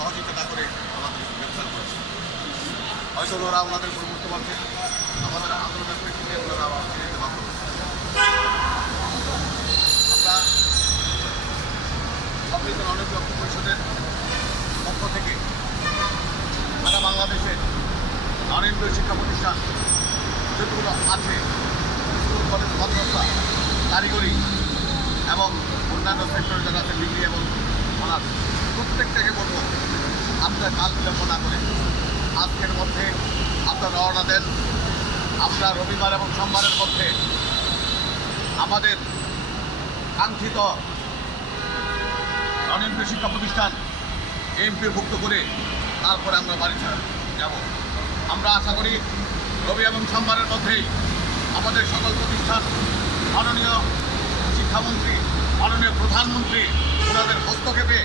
সহযোগিতা করে আমাদের গ্রেপ্তার করেছে। হয়তো ওনারা ওনাদের কোনো বুঝতে পারছে আমাদের আন্দোলনের পরিস্থিতি ওনারা আবার ফিরে যেতে বাধ্য হচ্ছে। আমরা সংবিধান অনেক লক্ষ্য পরিষদের পক্ষ থেকে সারা বাংলাদেশের অনেকগুলো শিক্ষা প্রতিষ্ঠান যেগুলো আছে, স্কুল কলেজ মাদ্রাসা কারিগরি এবং অন্যান্য সেক্টরে যারা আছে ডিগ্রি এবং অনার্স, প্রত্যেকটাকে বলব আপনারা কাল বিলম্ব না করে আজকের মধ্যে আপনারা রওনা দেন। আমরা রবিবার এবং সোমবারের মধ্যে আমাদের কাঙ্ক্ষিত অনেকগুলো শিক্ষা প্রতিষ্ঠান এমপিভুক্ত করে তারপরে আমরা বাড়ি যাব। আমরা আশা করি রবি এবং সোমবারের মধ্যেই আমাদের সকল প্রতিষ্ঠান মাননীয় শিক্ষামন্ত্রী, মাননীয় প্রধানমন্ত্রী ওনাদের হস্তক্ষেপে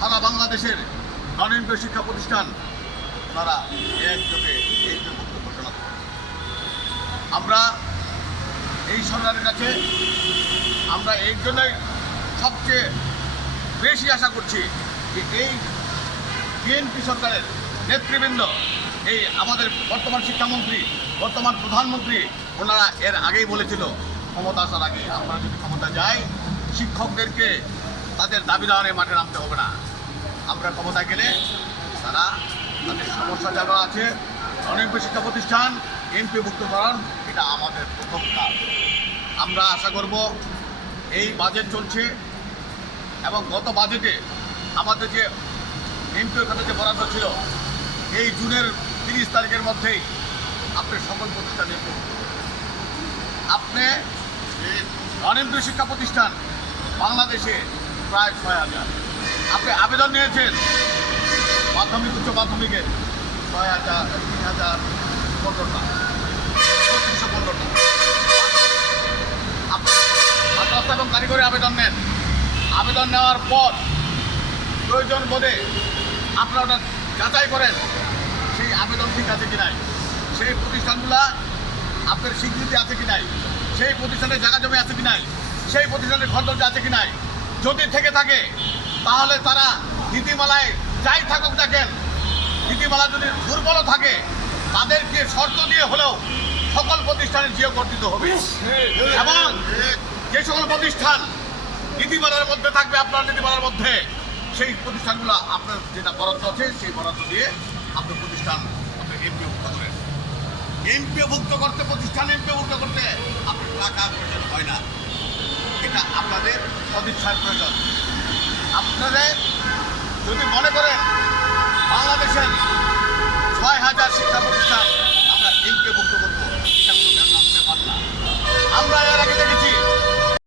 সারা বাংলাদেশের অনেকগুলো শিক্ষা প্রতিষ্ঠান ওনারা একযোগে এমপিভুক্ত ঘোষণা করেন। আমরা এই সরকারের কাছে আমরা এই জন্যই সবচেয়ে বেশি আশা করছি যে এই বিএনপি সরকারের নেতৃবৃন্দ, এই আমাদের বর্তমান শিক্ষামন্ত্রী, বর্তমান প্রধানমন্ত্রী, ওনারা এর আগেই বলেছিল ক্ষমতা আসার আগে আমরা যদি ক্ষমতা যাই শিক্ষকদেরকে তাদের দাবি দাওয়ারে মাঠে নামতে হবে না। আমরা ক্ষমতায় গেলে তারা তাদের সমস্যা যারা আছে অনেকগুলো শিক্ষা প্রতিষ্ঠান এমপিভুক্তকরণ, এটা আমাদের প্রথম কাজ। আমরা আশা করব এই বাজেট চলছে এবং গত বাজেটে আমাদের যে এমপিও খাতে যে বরাদ্দ ছিল এই জুনের 30 তারিখের মধ্যেই আপনি সকল প্রতিষ্ঠানে আপনি অনেকগুলো শিক্ষা প্রতিষ্ঠান বাংলাদেশে প্রায় 6,000 আপনি আবেদন নিয়েছেন মাধ্যমিক উচ্চ মাধ্যমিকে 6,000 3,015টা 3,315টা। আপনি মাদ্রাসা এবং কারিগরি আবেদন নেন, আবেদন নেওয়ার পর প্রয়োজন বোধে আপনারা ওটা যাচাই করেন সেই আবেদন ঠিক আছে কি নাই, সেই প্রতিষ্ঠানগুলা আপনার স্বীকৃতি আছে কি নাই, সেই প্রতিষ্ঠানের জায়গা জমি আছে কি নাই, সেই প্রতিষ্ঠানের খরচ আছে কি নাই। যদি থেকে থাকে তাহলে তারা নীতিমালায় যাই থাকুক দেখেন, নীতিমালা যদি দুর্বল থাকে তাদেরকে শর্ত দিয়ে হলেও সকল প্রতিষ্ঠানে জিও গঠিত হবে এবং যে সকল প্রতিষ্ঠান নীতিমালার মধ্যে থাকবে, আপনার নীতিমালার মধ্যে সেই প্রতিষ্ঠানগুলো আপনার যেটা বরাদ্দ আছে সেই বরাদ্দ দিয়ে আপনার প্রতিষ্ঠান আপনি এমপিভুক্ত করেন। এমপিভুক্ত করতে প্রতিষ্ঠান এমপিভুক্ত করতে আপনার টাকা প্রয়োজন হয় না, এটা আপনাদের সদিচ্ছার প্রয়োজন। আপনাদের যদি মনে করেন বাংলাদেশের 6,000